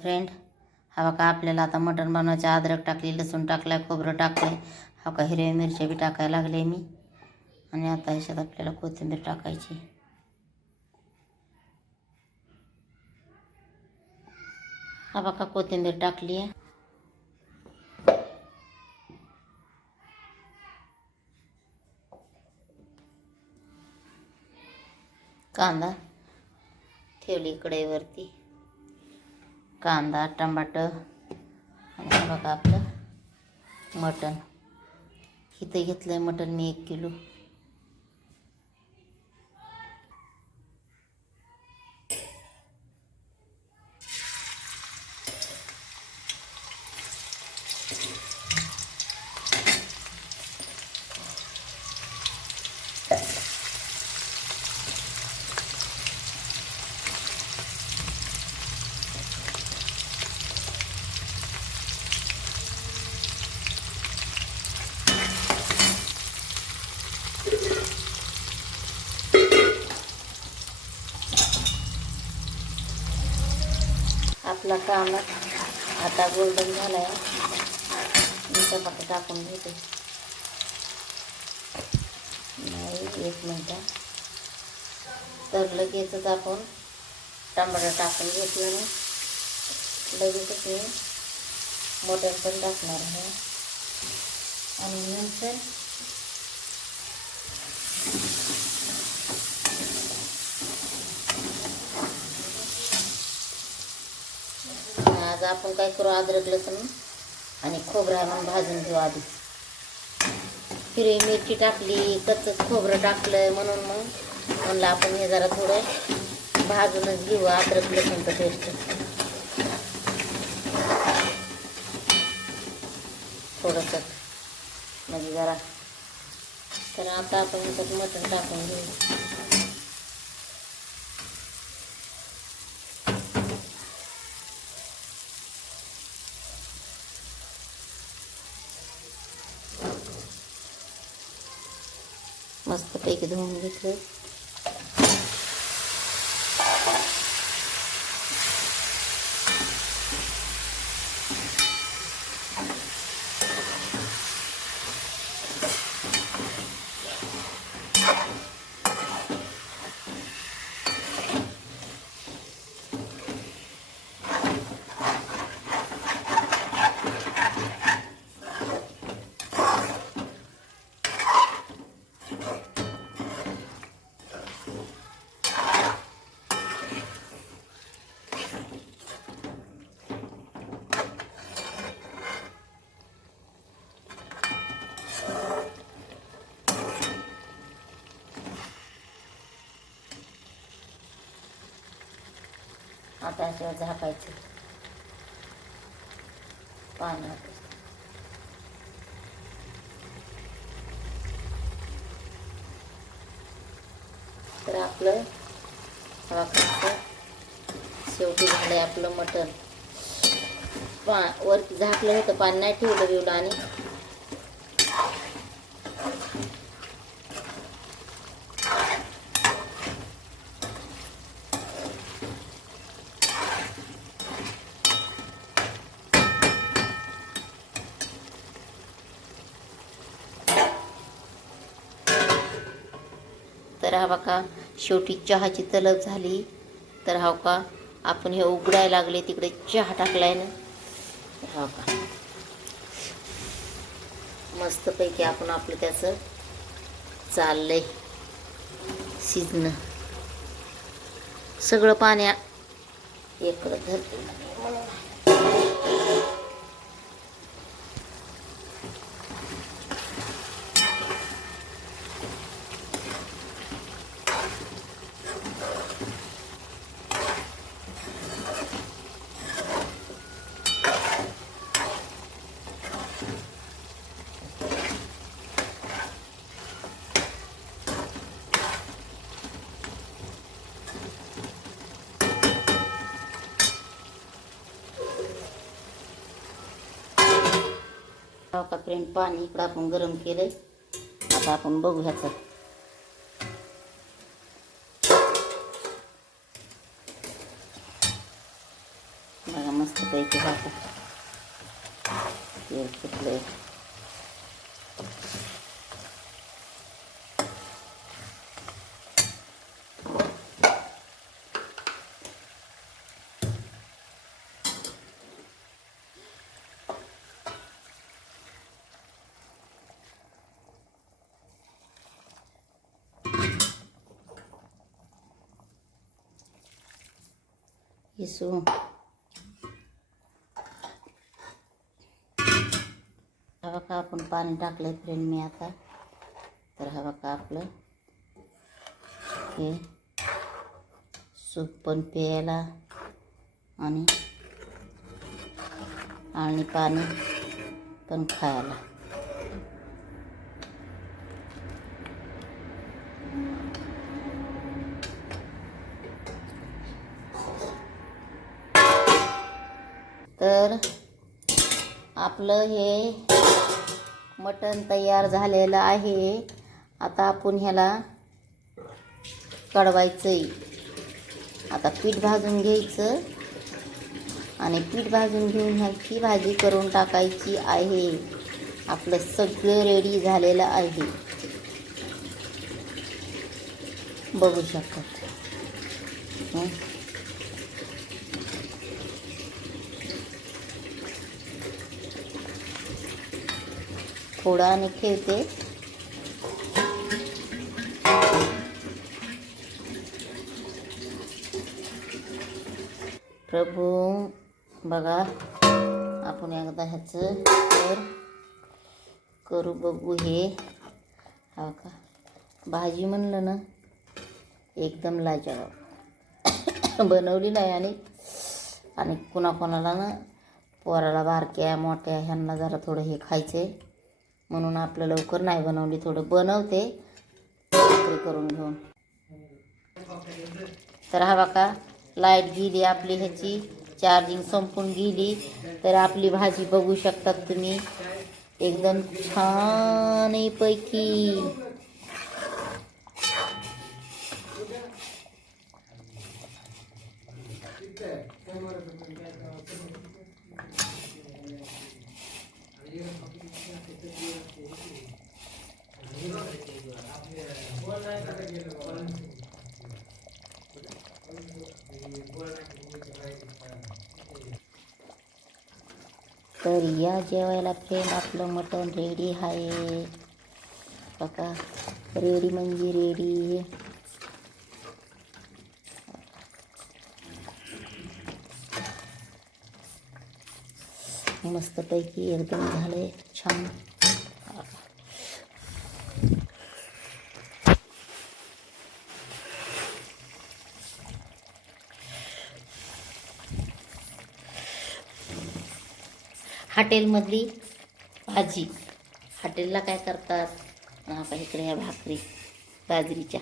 Friend, हा बघा आपल्याला आता मटण बनवायचं. अद्रक टाकली, लसूण टाकलाय, खोबरं टाकलंय, हा का हिरव्या मिरच्या बी टाकायला लागले मी. आणि आता ह्याच्यात आपल्याला कोथिंबीर टाकायची. हा बघा कोथिंबीर टाकली आहे. कांदा ठेवली कढईवरती, कांदा टमाटर आणि बघा आपलं मटण. इथं घेतलंय मटण मी 1 किलो. आपला कांदा आता गोल्डन झाला आहे. मी चपाती टाकून घेते. नाही 1 मिनिट. तर लगेचच आपण टमाटर टाकून घेतलं ना, लगेचच मी मटण पण टाकणार आहे. आणि नंतर आज आपण काय करू, अद्रक लसूण आणि खोबरं म्हणून भाजून घेऊ आधी. हिरवी मिरची टाकली, कच्चंच खोबरं टाकलं म्हणून मग म्हणलं आपण हे जरा थोडं भाजूनच घेऊ अद्रक लसूणचं पेस्ट. थोडंसं म्हणजे जरा. तर आता आपण ह्याच्यात मटण टाकून घेऊ. मस्तपैकी धुवून घेतलं. आता याच्यावर झाकायचं पाण्यात. तर आपलं शेवटी झालंय आपलं मटण. वरती झाकलं होतं, पाणी नाही ठेवलं बिवलं. आणि तर हा बघा शेवटी चहाची तलब झाली. तर हा का आपण हे उघडायला लागले, तिकडे चहा टाकलाय ना. हा का मस्तपैकी आपण आपलं त्याचं चाललंय शिजणं. सगळं पाण्या एकत्र धरते. का फ्रेंड, पाणी इकडं आपण गरम केलंय. आता आपण बघू ह्याचं. बघा मस्तपैकी भाकर तेल सुटलंय. इसू हा बघा आपण पाणी टाकलंय फ्रेंड मी आता. तर हा बघा आपलं हे सूप पण प्यायला आणि पाणी पण खायला. तर आपलं हे मटण तयार झालेलं आहे. आता आपण ह्याला कढवायचंय. आता पीठ भाजून घ्यायचं आणि पीठ भाजून घेऊन ह्याची भाजी करून टाकायची आहे. आपलं सगळं रेडी झालेलं आहे, बघू शकतात. थोडा आणि ठेवते. प्रभू बघा आपण एकदा ह्याचं करू बघू. हे हा का भाजी म्हणलं ना एकदम लाजवाब बनवली नाही. आणि कोणाकोणाला ना पोराला बारक्या मोठ्या ह्यांना जरा थोडं हे खायचे म्हणून आपलं लवकर नाही बनवली. थोडं बनवते भाकरी करून घेऊन. तर हा बघा लाईट गेली आपली, ह्याची चार्जिंग संपून गेली. तर आपली भाजी बघू शकतात तुम्ही एकदम छान पैकी. तर या जेवायला फ्रेंड आपलं मटण रेडी आहे बघा. रेडी म्हणजे रेडी. मस्तपैकी एकदम झाले छान. हॉटेलमधली भाजी. हॉटेलला काय करतात, आता इकडे ह्या भाकरी बाजरीच्या